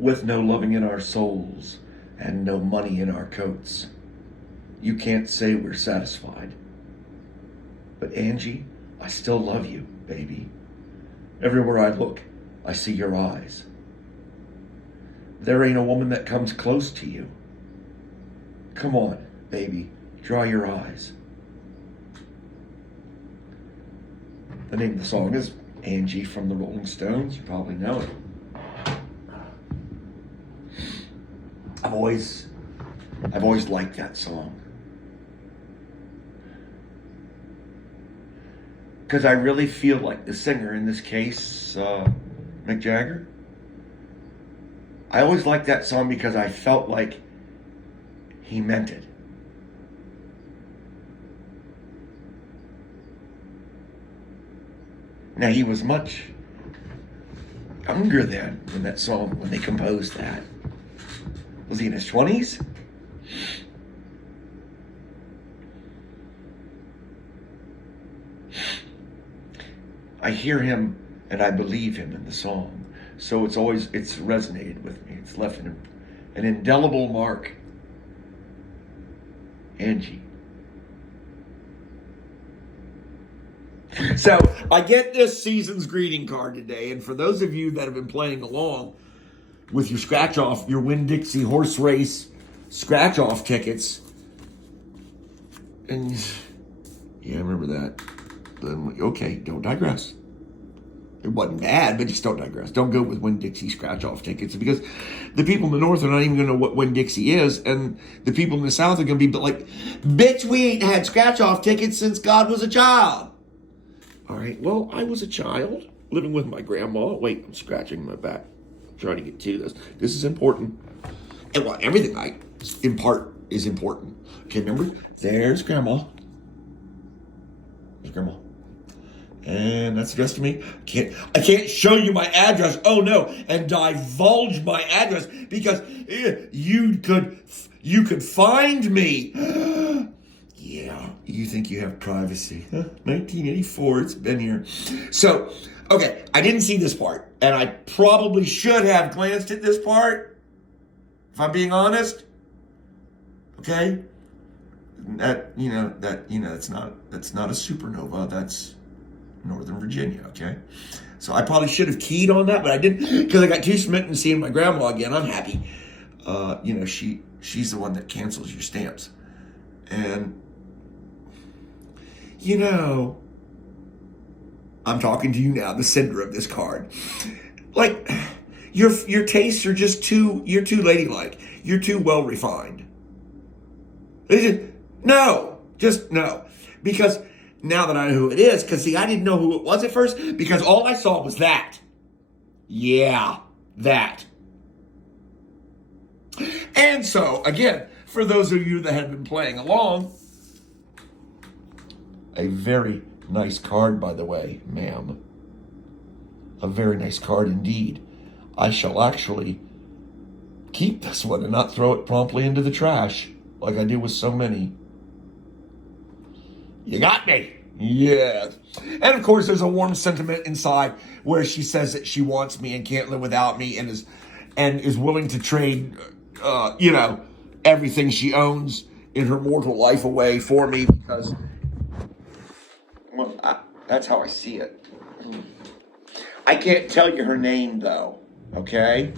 With no loving in our souls and no money in our coats, you can't say we're satisfied. But Angie, I still love you, baby. Everywhere I look, I see your eyes. There ain't a woman that comes close to you. Come on, baby, dry your eyes. The name of the song is Angie from the Rolling Stones. You probably know it. I've always liked that song. Because I really feel like the singer, in this case, Mick Jagger, I always liked that song because I felt like he meant it. Now, he was much younger then when they composed that. Was he in his 20s? I hear him and I believe him in the song. So it's resonated with me. It's left an indelible mark. Angie. So I get this season's greeting card today, and for those of you that have been playing along with your scratch-off, your Winn-Dixie horse race scratch-off tickets, and yeah, I remember that. Then, okay, don't digress. It wasn't bad, but just don't digress. Don't go with Winn-Dixie scratch-off tickets, because the people in the North are not even going to know what Winn-Dixie is, and the people in the South are going to be like, bitch, we ain't had scratch-off tickets since God was a child. All right, well, I was a child living with my grandma. Wait, I'm scratching my back. I'm trying to get to this. This is important. And well, everything I impart is important. Okay, remember? There's grandma. There's grandma. And that's addressed to me. I can't show you my address. Oh no, and divulge my address because you could find me. Yeah, you think you have privacy. 1984, it's been here. So, okay, I didn't see this part, and I probably should have glanced at this part, if I'm being honest. Okay? That's not a supernova, that's Northern Virginia, okay? So I probably should have keyed on that, but I didn't, because I got too smitten seeing my grandma again. I'm happy. She's the one that cancels your stamps. And I'm talking to you now, the sender of this card. Like, your tastes are you're too ladylike. You're too well refined. No. Because now that I know who it is, because see, I didn't know who it was at first, because all I saw was that. Yeah, that. And so, again, for those of you that have been playing along, a very nice card, by the way, ma'am. A very nice card indeed. I shall actually keep this one and not throw it promptly into the trash like I do with so many. You got me. Yes. And of course, there's a warm sentiment inside where she says that she wants me and can't live without me and is willing to trade, everything she owns in her mortal life away for me because, well, that's how I see it. I can't tell you her name though, okay?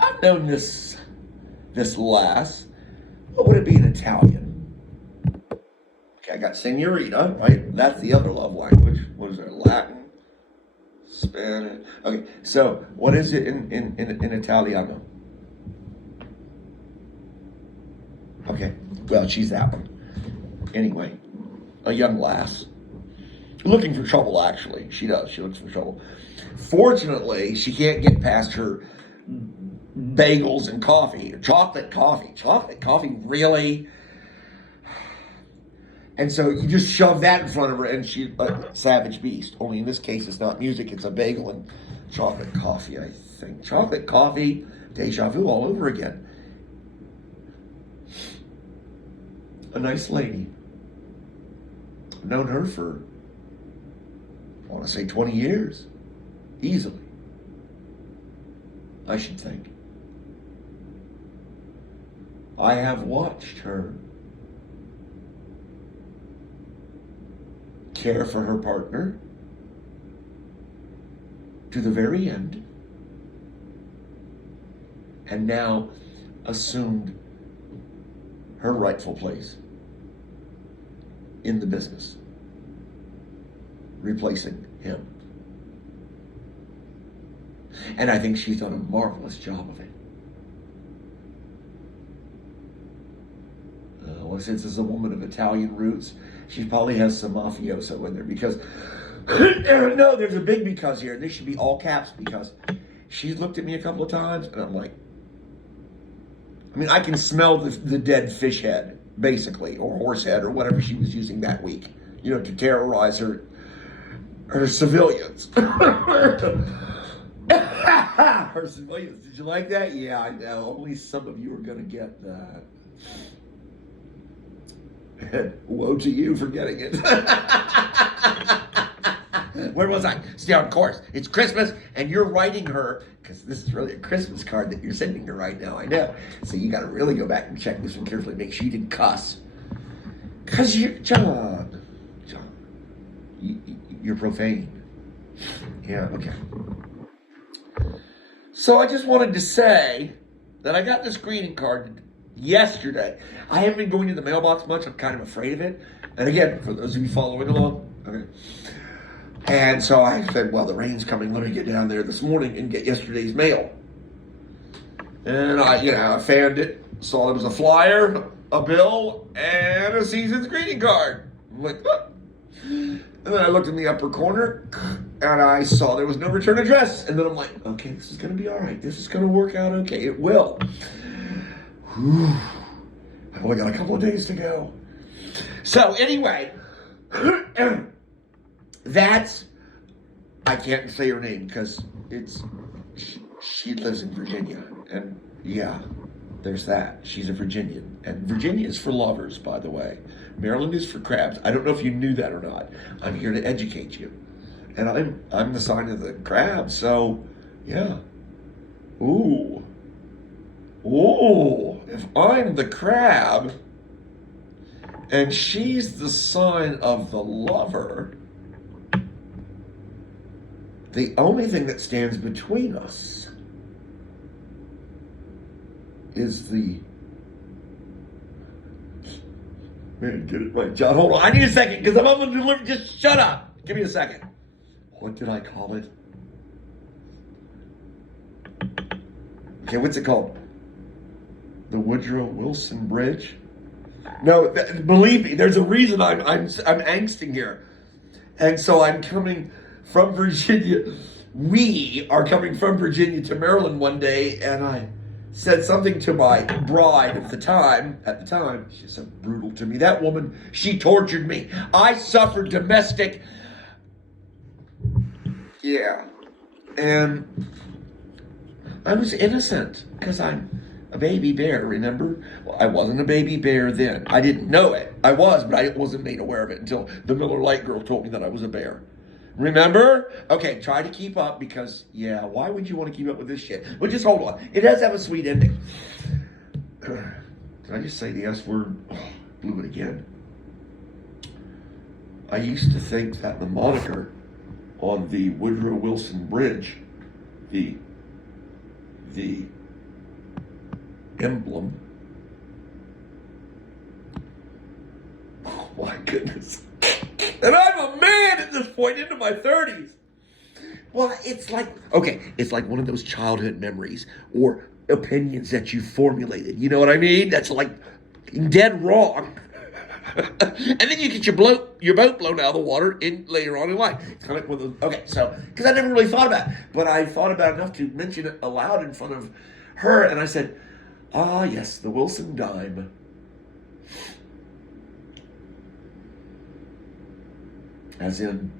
I've known this lass. What would it be in Italian? Okay, I got senorita, right? That's the other love language. What is it? Latin? Spanish? Okay, so what is it in Italiano? Okay, well, she's that one. Anyway, a young lass. Looking for trouble, actually. She does. She looks for trouble. Fortunately, she can't get past her bagels and coffee. Chocolate coffee, really? And so you just shove that in front of her and she's a savage beast. Only in this case, it's not music, it's a bagel and chocolate coffee, I think. Chocolate coffee, deja vu all over again. A nice lady. I've known her for want to say 20 years. Easily. I should think. I have watched her care for her partner to the very end, and now assumed her rightful place in the business, replacing him. And I think she's done a marvelous job of it. Well, since it's a woman of Italian roots, she probably has some mafioso in there because, no, there's a big because here. This should be all caps because she's looked at me a couple of times and I'm like, I mean, I can smell the dead fish head, basically, or horse head, or whatever she was using that week, to terrorize her civilians. Her civilians. Did you like that? Yeah, I know. Only some of you are going to get that. And woe to you for getting it. Where was I? Stay on course. It's Christmas, and you're writing her, because this is really a Christmas card that you're sending her right now, I know. So you got to really go back and check this one carefully. Make sure you didn't cuss. Because John, you're profane. Yeah, okay. So I just wanted to say that I got this greeting card yesterday. I haven't been going to the mailbox much. I'm kind of afraid of it. And again, for those of you following along, okay. And so I said, well, the rain's coming. Let me get down there this morning and get yesterday's mail. And I fanned it. Saw there was a flyer, a bill, and a season's greeting card. I'm like, oh. And then I looked in the upper corner, and I saw there was no return address. And then I'm like, okay, this is going to be all right. This is going to work out okay. It will. Whew. I've only got a couple of days to go. So anyway, I can't say her name because she lives in Virginia. And yeah, there's that. She's a Virginian. And Virginia is for lovers, by the way. Maryland is for crabs. I don't know if you knew that or not. I'm here to educate you. And I'm the sign of the crab, so yeah. Ooh, if I'm the crab and she's the sign of the lover, the only thing that stands between us is the... Man, get it right, John. Hold on. I need a second because I'm on the delivery. Just shut up. Give me a second. What did I call it? Okay, what's it called? The Woodrow Wilson Bridge? No, believe me, there's a reason I'm angsting here. And so I'm coming from Virginia. We are coming from Virginia to Maryland one day, and I said something to my bride at the time, she's so brutal to me. That woman, she tortured me. I suffered domestic, yeah. And I was innocent because I'm a baby bear, remember? Well, I wasn't a baby bear then. I didn't know it. I was, but I wasn't made aware of it until the Miller Lite girl told me that I was a bear. Remember? Okay, try to keep up because, yeah, why would you want to keep up with this shit? But just hold on. It does have a sweet ending. Did I just say the S word? Oh, blew it again. I used to think that the moniker on the Woodrow Wilson Bridge, the emblem, oh my goodness. And I'm a man at this point, into my 30s. Well, it's like one of those childhood memories or opinions that you formulated. You know what I mean? That's like dead wrong. And then you get your boat blown out of the water later on in life. It's kind of like one of those, okay, so, because I never really thought about it, but I thought about it enough to mention it aloud in front of her, and I said, yes, the Wilson dime. As in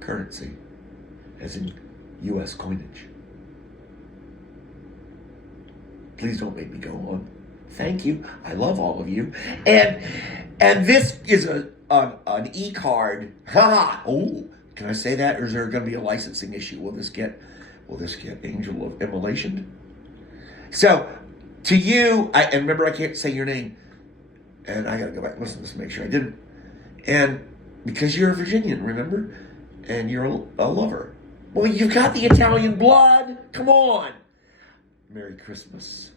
currency, as in U.S. coinage. Please don't make me go on. Thank you. I love all of you. And this is an e-card. Ha! Oh, Can I say that, or is there going to be a licensing issue? Will this get Angel of Immolation? So, to you, and remember, I can't say your name, and I got to go back and listen to this to make sure I didn't. And because you're a Virginian, remember, and you're a lover. Well, you've got the Italian blood. Come on. Merry Christmas.